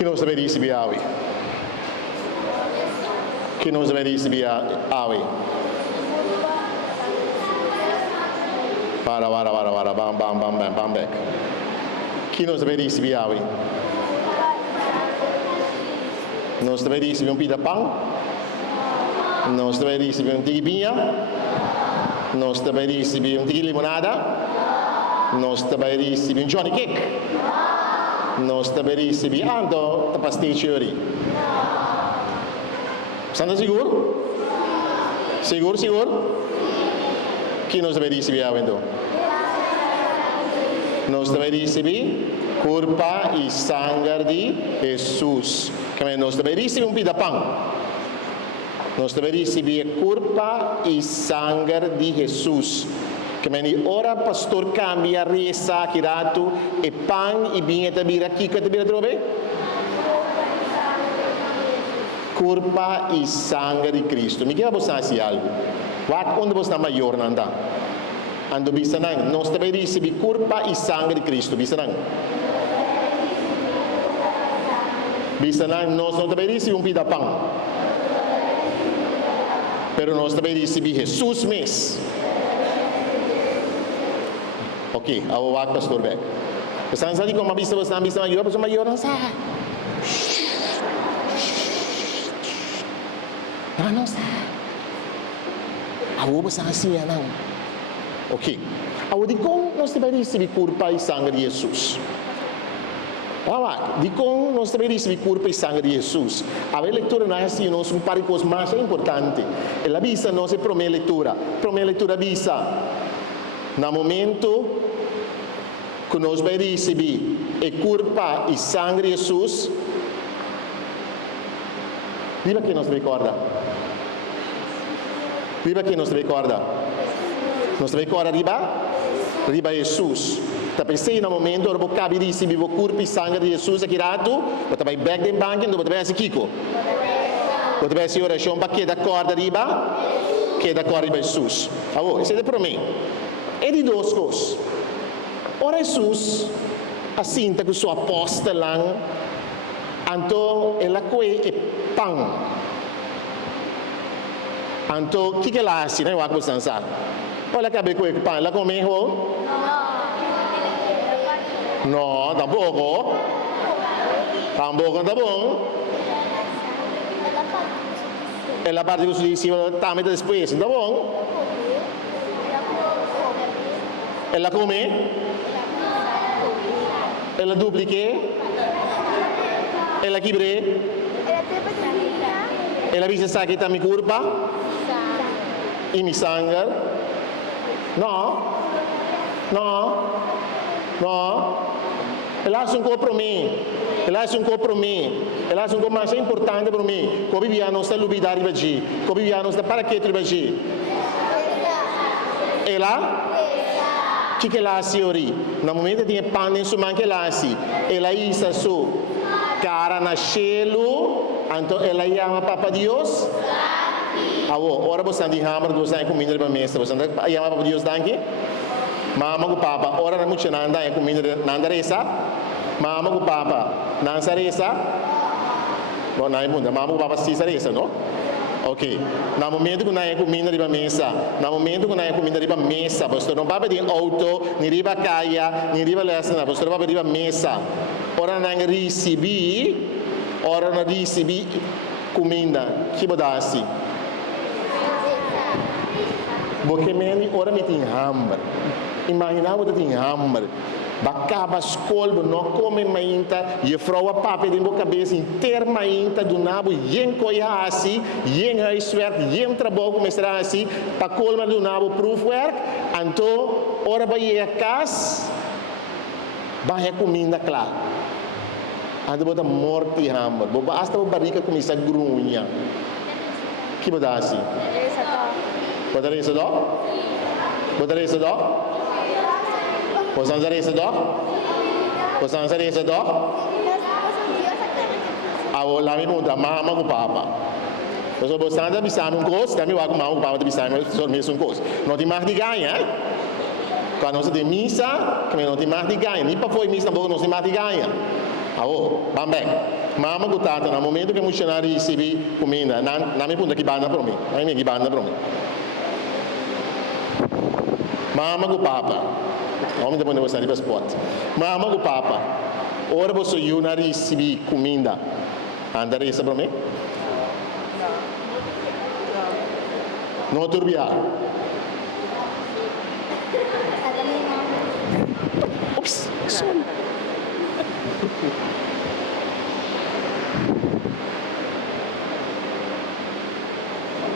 Que nós deve receber awe. Que nós deve receber awe. Para, bam, back. Que nós deve receber awe. Nós deve receber pita pão. Nós deve receber tigre-pinha. Nós deve receber tigre-limonada. Nós deve receber Johnny Cake. Nós deve receber ando pasticceria. Estão seguro? Seguro? Que nós deve receber então? Nós deve receber corpo e sangue de Jesus. Que nós deve receber pita pão. Nós deve receber corpo e sangue de Jesus. Que ora pastor cambia reza kirato e pão e vinha tabira kika tabira trobe. Corpo e sangue de Cristo. Me quer você assim algo. Onde você está maior nanda? Ando bisa nang. Nós deve receber corpo e sangue de Cristo. Bisa nang. Bisa nang. Nós não deve receber pita pão. Pero nós deve receber Jesus mesmo. Ok, aku wak pastor back. Pesan tadi kau mabisa maior, pastor maior nang sa. Nang sa. Aku pesan assim nang. Ok. Aku di kong nós deve receber corpo e sangue de Jesus. Di kong nós deve receber corpo e sangue de Jesus. A leitura não é assim, nós um par de coisas mais importantes. Ela visa não se promete leitura. Promete leitura visa. No momento que nós vamos receber o corpo e sangue de Jesus, diga que nos recorda. Diga que nos recorda. Nos recorda riba Jesus. Tapi se no momento que cabe receber o corpo e sangue de Jesus aqui rato, você vai back de banco, você vai se kiko. Você vai se oração para que da corda riba, que da corda riba Jesus. Avo, isso é para mim. É de duas coisas. Ora Jesus, assim que sua apóstola, então ela coi é pão. Então, o que ela assim, né? O que você sabe? Olha que a coi pão, ela come o? Não, tampouco. Tampouco, tá bom. Ela parte do suicídio, também depois, tá bom? Ela come? Ela duplique? Ela quebre? Ela visa sakit a mi curva? E mi sangue? No? Ela é um compromisso. Ela é um compromisso. Ela é um compromisso mais importante para mim. Como viviamo sta lubida riba gi? Come viviamo sta para che riba gi? Ela? Que ela assim ori? No momento tinha pão em sua mão que ela assim. Ela isa su cara na cielo. Então ela chama Papa Deus. Awo, ora você andi hammer do sai comida para mesa. Você anda chama Papa Deus daqui. Mama com papa, ora na muito nanda é comida nanda resa. Mama com papa, nanda resa. Bom, não é muito. Mama com papa se resa, não? Ok. No momento que nós comida riba mesa, no momento que nós comida riba mesa, pastor não papa de auto, ni riba caia, ni riba lesna, pastor papa riba mesa. Ora nós recebi comida, que bodasi. Porque meni ora me tem hambre. Imaginava que tem hambre. Bacaba escola, não come mainta, e a frau papa de boca cabeça inteira mainta do nabo, yen coia assim, yen huiswerk, yen trabalho começará assim, para colma do nabo proefwerk, então, ora vai ir a casa, vai a comida claro. Ando bota morte e hambre, basta a barriga começar a grunha. Que botar assim? Botar isso dó? Botar isso dó? Posan sa dó? Posan sa dó? Awo lami muda mama com papa. Então você anda bisando um coisa, também vai com mama com papa bisando só mesmo um coisa. Não tem mais de ganha, hein? Quando nós tem missa, que não tem mais de ganha. Nem para foi missa, não tem mais de ganha. Awo, bambek. Mama gutata no momento che missionari recebi comida, na me punta que banda para mim. Aí me que banda para mim. Mama go papa. Vamos depois você ali para spot. Mama go papa. Ora você yuna recebi comida. Andare isso para mim? Não turbiar. Oops, sorry.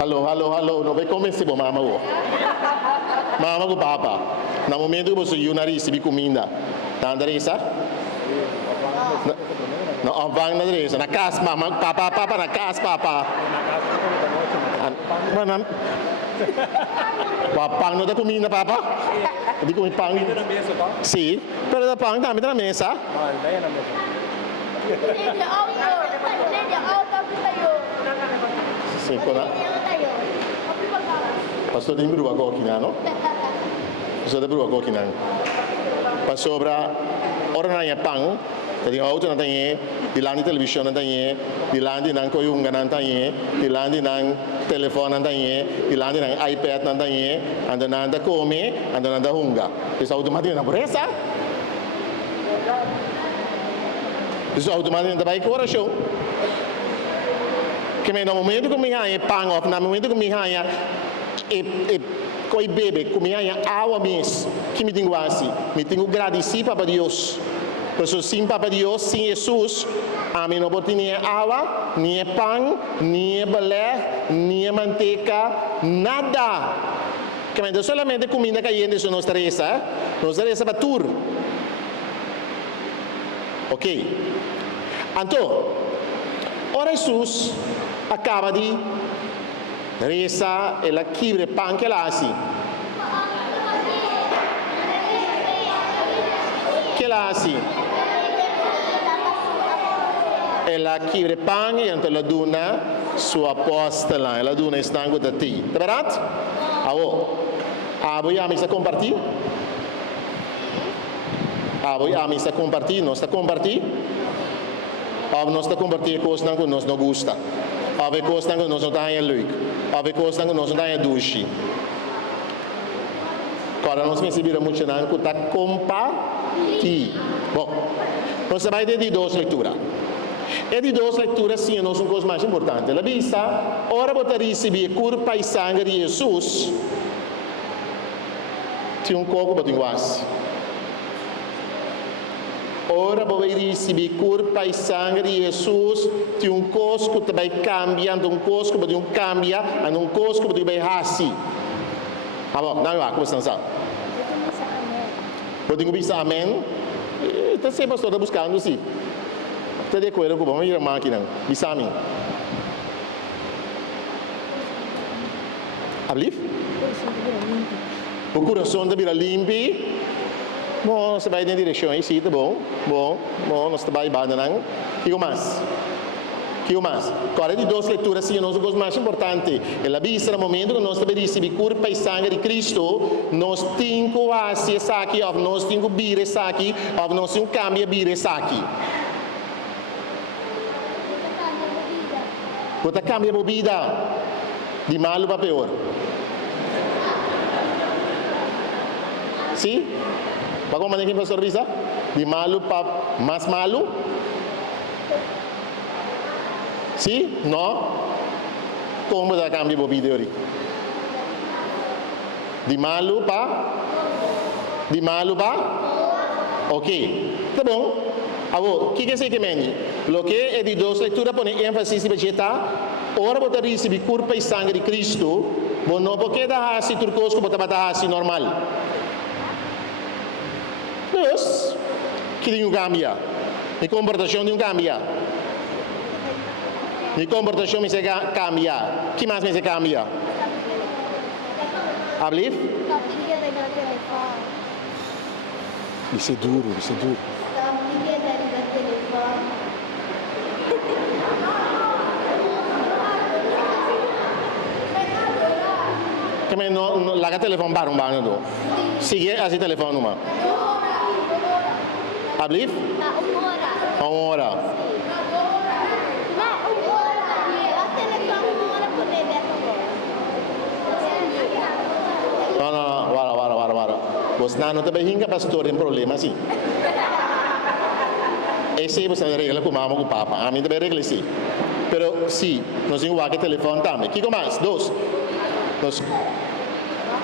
Alô, não vai começar com mama o. Mama com papa. No momento que você yuna recebi comida, andare isso? Não, vang na direita. Na casa, mama, papa, na casa, papa. Mana? Pang não dá comida, papa? Di come pang? Comida na mesa, tá? Sì, però da pang dami na mesa. Ah, daí na mesa. Sì, cosa? Pastor di Brua Kokina, no? Pastor di Brua Kokina. Pastor bra, ora na ya pang, tadi auto na tanye, dilandi television na tanye, dilandi nang koyunga na tanye, dilandi nang telepon na tanye, dilandi nang iPad na tanye, ando nanda come, ando nanda hunga. Isso automaticamente na pobreza. Isso automaticamente vai coração. Que me no momento que me haya pang off, no momento que me haya coi bebe, que me haya água mes, que me tenho assim, me tenho agradecer para Deus. Por isso, sim para Deus, sim Jesus, a mim não pode nem água, nem pão, nem balé, nem manteca, nada. Que me solamente comida caliente isso nos reza para tur. Ok? Então, ora Jesus acaba de reza e la chibre pan che l'asi. Che l'asi. E la chibre pan e anto la duna sua apostola e la duna stanco da ti. È vero? Vogliamo a compartir? Vogliamo a compartir? Non sta compartir? Não está compartilhando coisas que nós não gosta. Há coisas que nós não temos leuk. Há coisas que nós não temos duche. Agora nós recebemos muito não que está compartilhando. Bom, nós vamos ter de duas leituras. E de duas leituras sim, nós uma coisa mais importante. A vista, ora você receber corpo e sangue de Jesus. Tem coco para linguagem. Ora voi receber corpo e sangue de Jesus, tem coisa que vai cambiando, coisa que vai cambiar, e coisa que vai rassi. Ah, bom, não é como estão? Pode bisa amém? Está sempre estou buscando sim. Está de acordo com a minha máquina? Bisa amém. Ablif? O coração da vida limpo. Bom, você vai na direção aí, sim, tá bom. Bom, nós trabalhamos bem, não? Que mais? Agora, de duas leituras, sim, nós coisa mais importante. Ela vista no momento que nós recebemos corpo e sangue de Cristo, nós temos que fazer isso aqui, ou nós temos que vir isso aqui, ou nós temos que cambiar vir isso aqui. Você cambia a vida de malo para pior. Sim? Bago managing pastor Visa? Di malo pa mas malo? Si? No? Como da cambio bo video ri? Di malo pa? Ok. Tá bom. Avo, o que sei que meni? Lo que é de duas leituras põe ênfase para jeta. Ora botar receber corpo e sangue de Cristo, bo não porque da hasi turcos como botar hasi normal. Terus, que tem cambia. A comportação tem cambia. A comportação me se cambia. Que mais me se cambia? Ablif? Isso é duro. Kami no laga telefon barong do. Sige, asi telefon uma. Ablif? Uma hora. Não, wara. Você não também hinga pastor tem problema assim. Esse é você regla com mama com papa. A mim também regla assim. Pero sim, nós temos o telefone também. Que mais? Dois.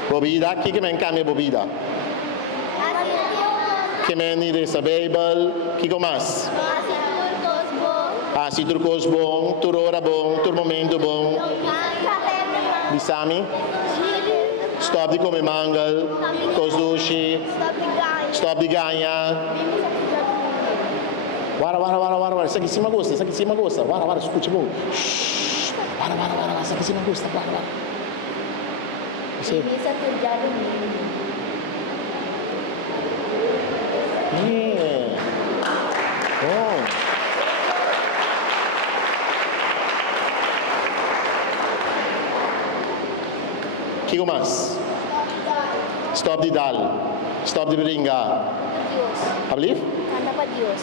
Bobida, que me encanta bobida. Que me nire sa Bible. Que mais? Si turcos bom, turora bom, turmomento bom. Bisami? Stop de comer mangal, cos doce, stop de ganhar. Wara. Isso aqui sim me gosta. Wara, escute bom. Wara, isso aqui sim me gosta. Wara. Ini satu jalan ini. Yeah. Oh. Que mais? Stop de dal. Stop de brincar. Dios. Abrir? Canta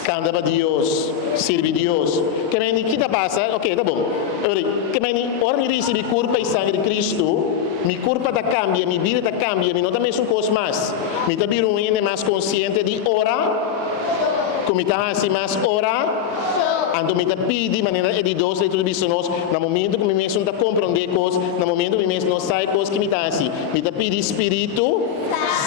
Canta para Dios. para Deus, serve Deus. Que meni que passa? Ok, tá bom. Que meni, ora me recebi corpo e sangue de Cristo, mi corpo da cambia, mi vida da cambia, mi não também sou coisa mais. Mi tá bir mais consciente de ora, como tá assim mais ora. Ando me pedi maneira de Deus e tudo isso nós no momento que me mesmo tá compreender coisas no momento que me mesmo não sai coisas que me tá assim me pedi Espírito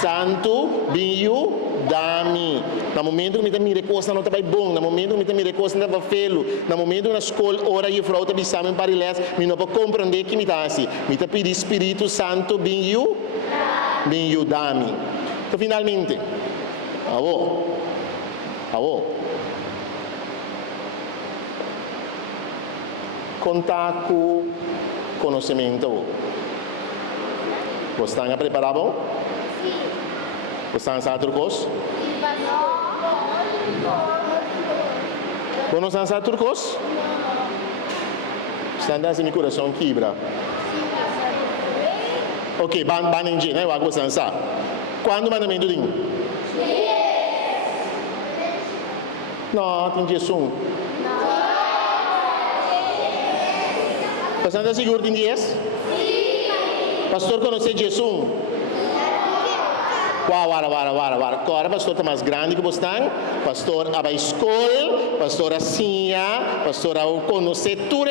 Santo vinho dá-me no momento que me mire coisas não tá bom no momento que me mire coisas não tá feio no momento na escola ora e frau tá bisame para eles me não pode compreender que me tá assim me pedi Espírito Santo vinho dá-me então finalmente contar com conhecimento. Você está preparado? Sim. Você está turcos? Você não está turcos? Está andando meu coração quebra. Ok, ban engine, né? Você está. Quando mandamento tem? Não, tem Jesus. Você está seguro que tem 10? Sim. Pastor conhece Jesus? Wara. Agora, pastor está mais grande que você. Pastor a escola, pastor assim, pastor a conhecer tudo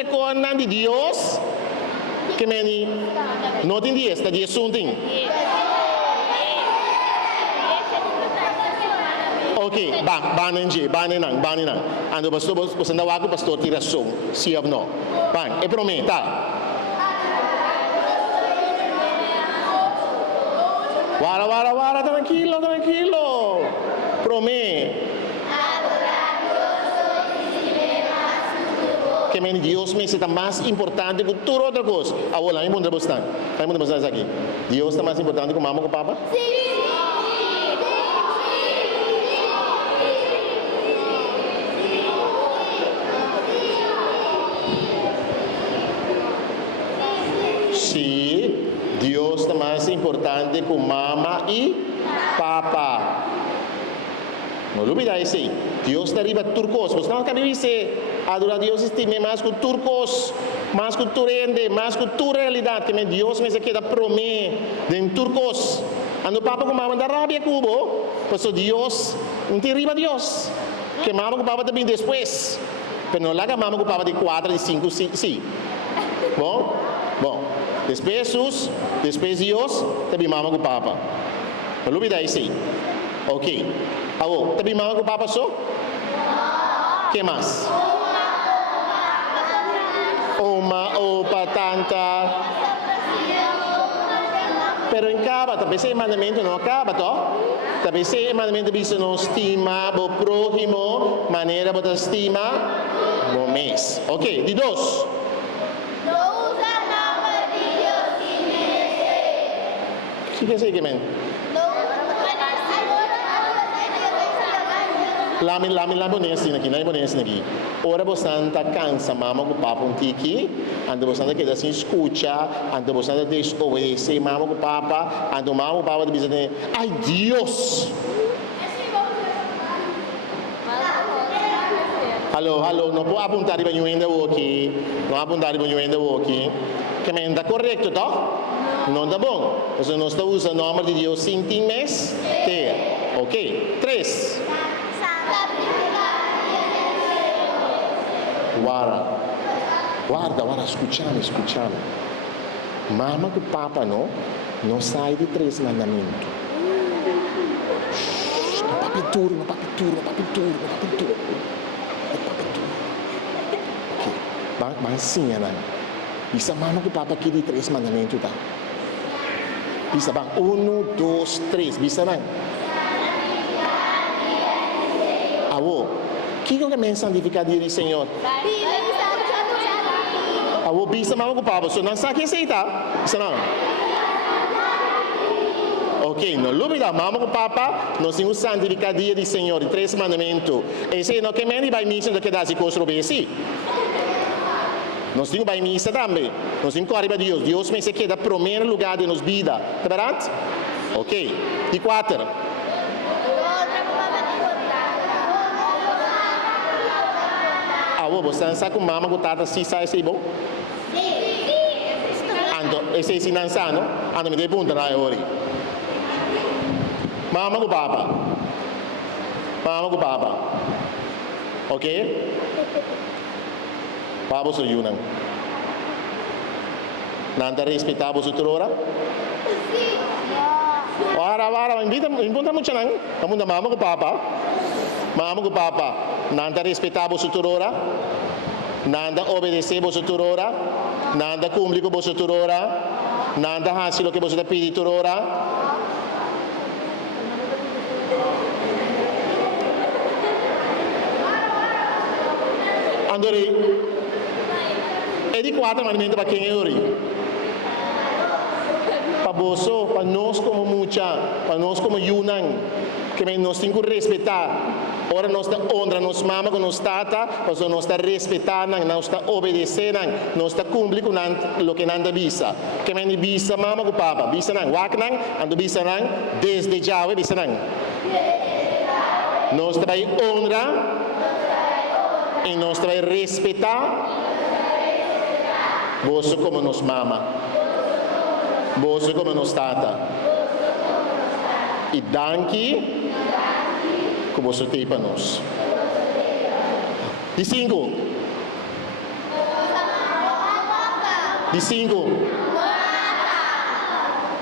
de Deus. Que meni? Não tem 10, está 10 tem. Ok, banan. Ando pastor, você não vai com pastor tira som, sim ou não? Bang, prometa. Wara, tranquilo. Promete. Que me Deus me está mais importante que toda outra coisa. Agora, vamos mostrar aqui. Deus está mais importante que mamãe e papa? Sim, Deus é mais importante que mama e papa. Não olvida isso. Deus está arriba turcos. Você não cabe dizer, adorar Deus estime mais que turcos, mais que tu rende, mais que tu realidade. Que Deus me se queda promete de turcos. Ando papa com mama da Arábia Cubo, pues Deus não tem arriba Deus. Que mama com papa também depois. Pero não larga mama com papa de 4, de 5, sim. Bom. Depois Deus, também mama com papa. Não olvida isso. Ok. Também mama com papa só? Que mais? Uma, opa, tanta. Pero em caba, talvez esse mandamento não acaba, tá? Talvez esse mandamento bisa não estima o próximo, maneira de estima o mês. Ok, de dois. O que é isso, man? Lá bonense aqui. Ora você está cansa, mama com papo um tiki, anda você está querendo assim escuta, anda você está desobedecer, mama com papa, anda mama com papa de dizer, ai Deus. Alô, não pode apontar para o ainda aqui. Não apontar para o ainda aqui. Que me está correto, tá? Não está bom. Você não está usando o nome de Deus sem mês? Ter. Ok. 3. Guarda, escutando. Mama que papa não sai de 3 mandamentos. Não papituro. Ok, vai ensinar, né? Bisa mama que papa aqui de 3 mandamentos, tá? Bisa, bang. 1, 2, 3. Bisa, não? Avô, que é a minha santificadia do Senhor? Avô, bisa mama que papa, so não sabe que tá? Bisa não? Ok, no lubida mama com papa, nós temos santificadia do Senhor, de 3 mandamentos. E se não que me vai missa do que dá se construir, nós temos vai missa também. Nós temos correr para Deus. Deus me se queda primeiro lugar de nos vida. Tá verdade? Ok. E 4. Você não sabe com mama com tata se sai se bom? Ando, esse é sinançano. Ando me dê punta na hora. Mama com papa. Ok? Papa so yunang. Nanta respeitar a sua trora? Wara, invita muito nang. Kamu mama com papa. Nanta respeitar a sua trora. Nanda obedecer a sua trora. Nanda cumprir com a sua trora. Nanda fazer o que você pede trora. Andori. É de 4 mandamentos para quem é ori. Para você, para nós como mucha, para nós como yunang, que nós temos que respeitar. Ora nós está honra, nós mama com nós tata, nós está respeitando, nós está obedecendo, nós está cumprindo com o que nanda bisa. Que me bisa mama com papa, bisa nang, wak nang, ando bisa nang, desde Jawa bisa nang. Nós vai honra e nós vai respeitar. Você como nos mama, você como nos tata. E danke que você tem para nós. De 5. De 5.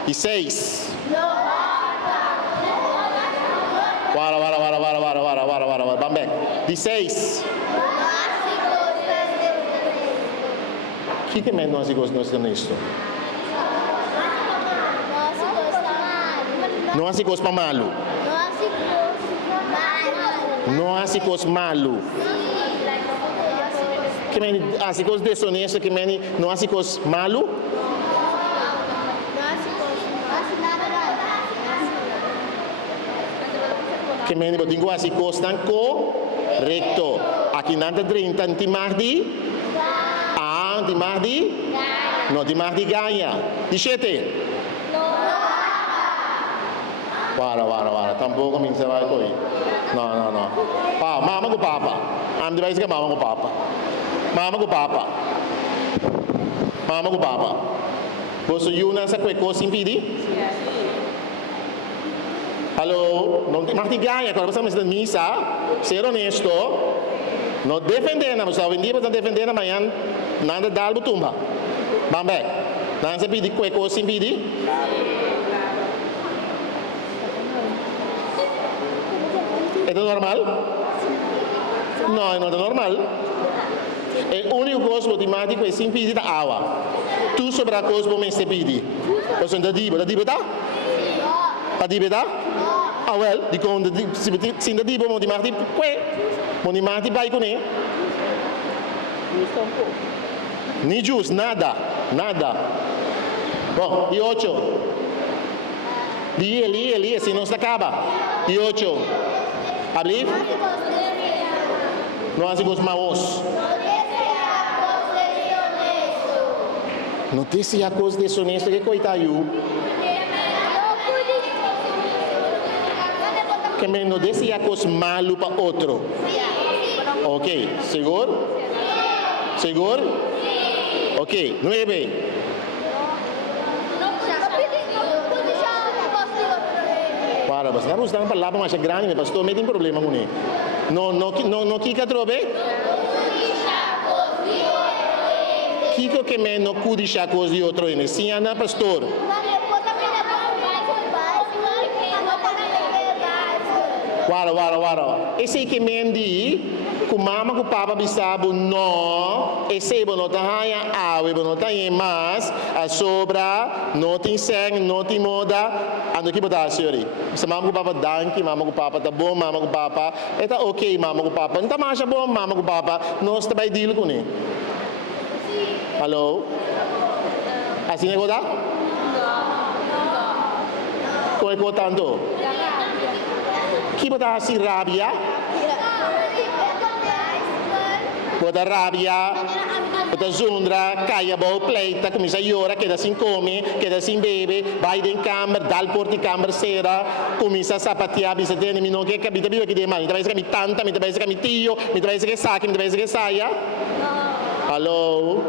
De 6. Wara. Bambek. De 6. O que é nós gostamos nisso? Não se gosta malo. Não se gosta malo. Que men se gosta desonesto, que men não se gosta malo. Que men botingo se gosta correto. Aqui nada 30 antimardi. Di Mahdi? No, di Mahdi ganha. Di 7? Wara. Tampoco minsa vai coi. No. Pa, mama com papa. Am di vai se mama com papa. Mama com papa. Você yuna sa kwe ko simpidi? Alô, não tem Mahdi ganha, quando você me missa, ser honesto. Não defendendo, mas ao dia para defender amanhã, nada dá o tumba. Bambek, não se pede coisa sem pedir. É normal? Não é normal. É o único coisa que mati é sem pedir da água. Tu sobre a coisa que se pede. Você não diba tá? A diba tá? Ah, well, di quando se não diba, mo di mati que Moni mati vai com ele? Ni jus, nada. Bom, e 8? Ali, se não se acaba. E 8? Abrir? Não se gosta maus. Não disse a coisa desonesta que coitado. Que não disse a coisa malo para outro. Ok, seguro? Seguro? Ok, 9. Para, basta vamos dar uma palavra mais grande, mas pastor, me tem problema com ele. Não, kika trobe? Kiko que me no kudisha coisa de outro, né? Sim, Ana, pastor. Wara. Esse que mendi, com mama com papa bisabo no, esse não tá haya awe, não tá mas a sobra, não tem sangue, não tem moda, ando que botar senhori. Se mama com papa danke, mama com papa tá bom, mama com papa, tá ok, mama com papa, não tá mais bom, mama com papa, nós tá vai deal com ele. Alô? Assim é que dá? Como é que tanto? Que botar assim rabia? Bota rabia, bota zundra, caia bom pleita, começa a chorar, queda assim come, queda assim bebe, vai em câmara, dá o porto de câmara cera, começa a sapatear, bisa tem me não quer que habita aqui de mãe, me vai ser que me tanta, me vai ser que me tio, me vai ser que saque, me vai ser que saia. Alô?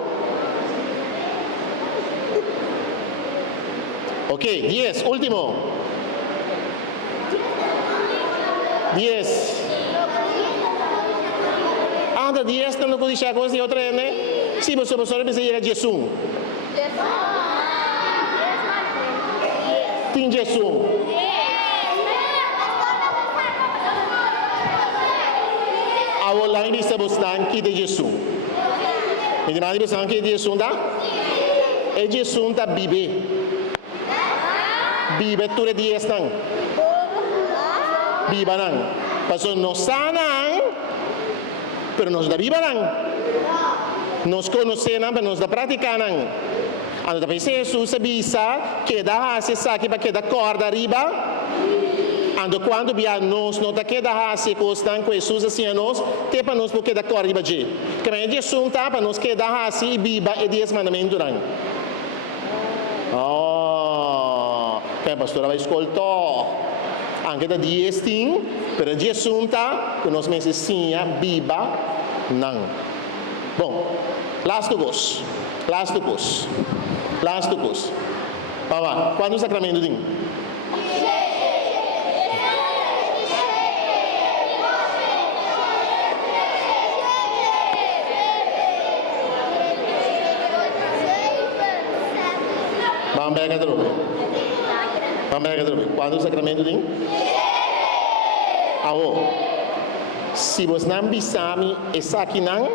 Ok, 10, último. 10. Anda 10, não pode deixar coisa de outra, né? Se você precisa ir a Jesus. Tem Jesus. A online bisa buscar que de Jesus. Me demanda buscar que de Jesus tá? É Jesus tá bibe. Bibe tudo 10 não. Biba não. Pastor não sana, pero nos da biba não. Nos conhecemos, pero nos da praticar não. Ando também se Jesus avisa que dá a se saque para que dá corda arriba. Ando quando via nos não tá que dá a se costan com Jesus assim a nós, te para nós porque dá corda arriba de. Que mais Jesus tá para nós que dá a se biba e 10 mandamentos não. Oh, que pastor vai escoltar. Anche da 10 ting, per Jesus tá, que nós mesmos sim a biba não. Bom, last dos. Vamos, quando o sacramento tem? Vamos ver a troca. Quando o sacramento tem? Se você não bisami, essa aqui não.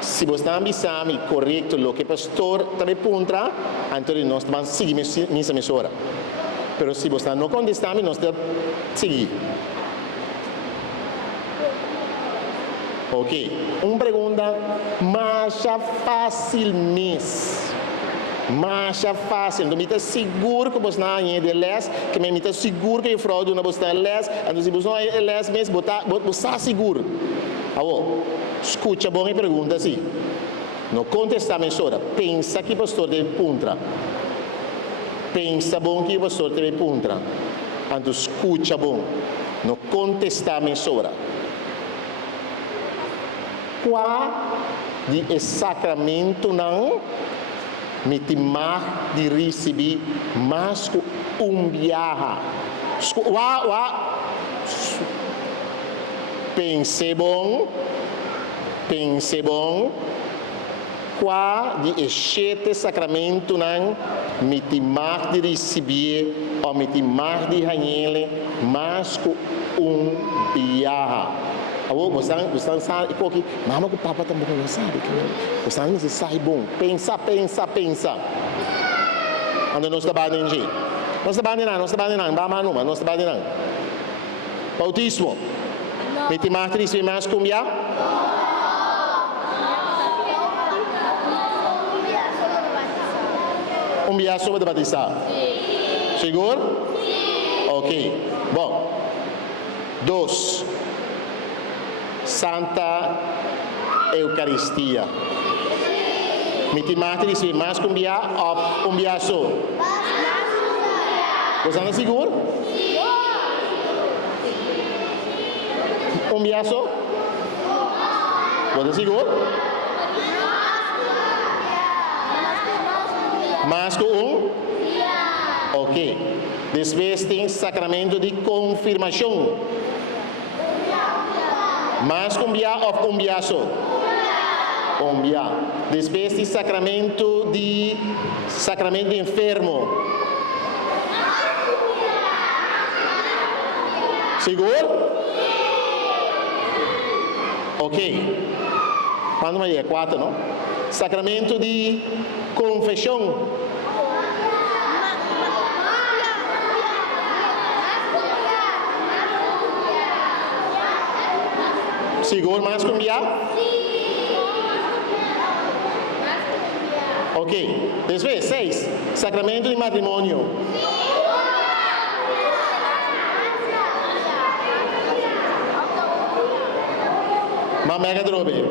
Se você não bisami correto o que o pastor também punta, então nós vamos seguir nessa mesura. Mas se você não contestar, nós vamos seguir. Ok. Uma pergunta mais fácil mesmo. Mais fácil, não me está seguro que você não é de les, que me está seguro que é fraude não você é les, então se você não é les mesmo, você está seguro. Agora, escuta bom e pergunta assim. Não contesta a mesura, pensa que o pastor deve puntra. Pensa bom que o pastor deve puntra. Então escuta bom, não contesta a mesura. Qual de sacramento não me timar de receber mais que viaja. Pense bom. Qual de sete sacramento não me timar de receber ou me timar de ganhar mais que viaja. Você sabe que mama com papa também não sabe. Você não sabe bom. Pensa. Ando nós trabalhamos em nós trabalhamos não. Nós trabalhamos. Bautismo. Me te martires e mais cumbia? Cumbia sobre batizar. Seguro? Ok. Bom. 2. Santa Eucaristia. Me te martires e mais cumbia ou cumbia só? Você está seguro? Cumbia só? Você seguro? Mais que um? Ok. Depois tem sacramento de confirmação. Mais que um biá ou um biá só? Um biá. Depois tem sacramento de enfermo. Seguro? Ok. Quando mais é? 4, não? Sacramento de confissão. Seguro mais que um biá? Ok. Depois, 6. Sacramento de matrimônio. Mamega drobe.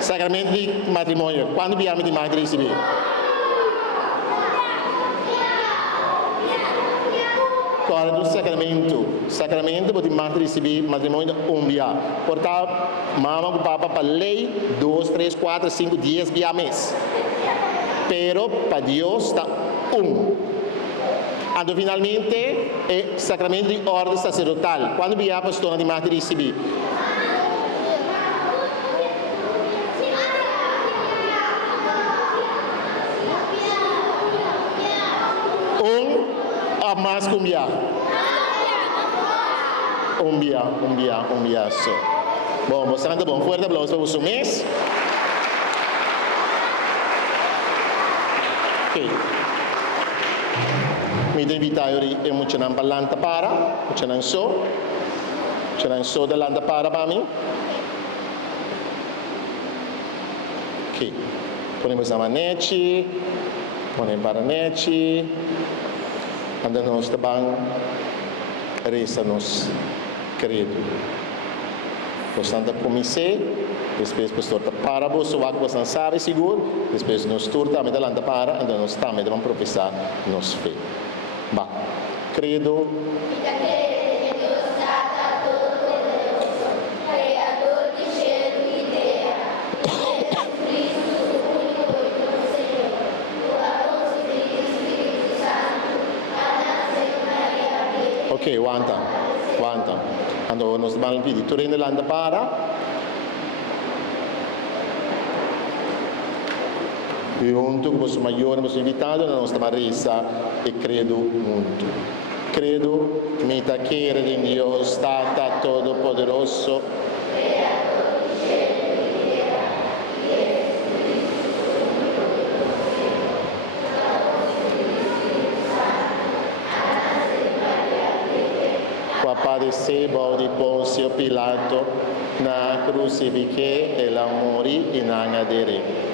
Sacramento de matrimônio. Quando viemos de madre receber? Qual é o sacramento? Sacramento de madre receber matrimônio umbia. Portanto, mama e papa para lei 2, 3, 4, 5, 10 via mês. Pero para Deus está Ando finalmente é sacramento de ordem sacerdotal. Quando via pastor de madre receber? A mais que um biá. Um biá só. Bom, bastante bom. Forte aplauso para o mês. Ok. Mi invito e muito não balanta para, muito não só da lanta para mim. Ok. Ponemos a manete, ponemos para nete. Andamos tabang, reza-nos, credo. Portanto, comecei, depois pastor para vos, o que você sabe seguro, depois nos turta, me dalanta para, então nós também vamos professar nos fé. Ba, credo. Ok, aguanta. Quando nos vamos pedir, tu rende l'anda para. E junto com o maior, nos invitado na nossa marisa e credo muito. Credo, mita querer em Deus, Tata Todo-Poderoso. Padeceva di Ponzio Pilato, na crucifiche e la morì in angadere.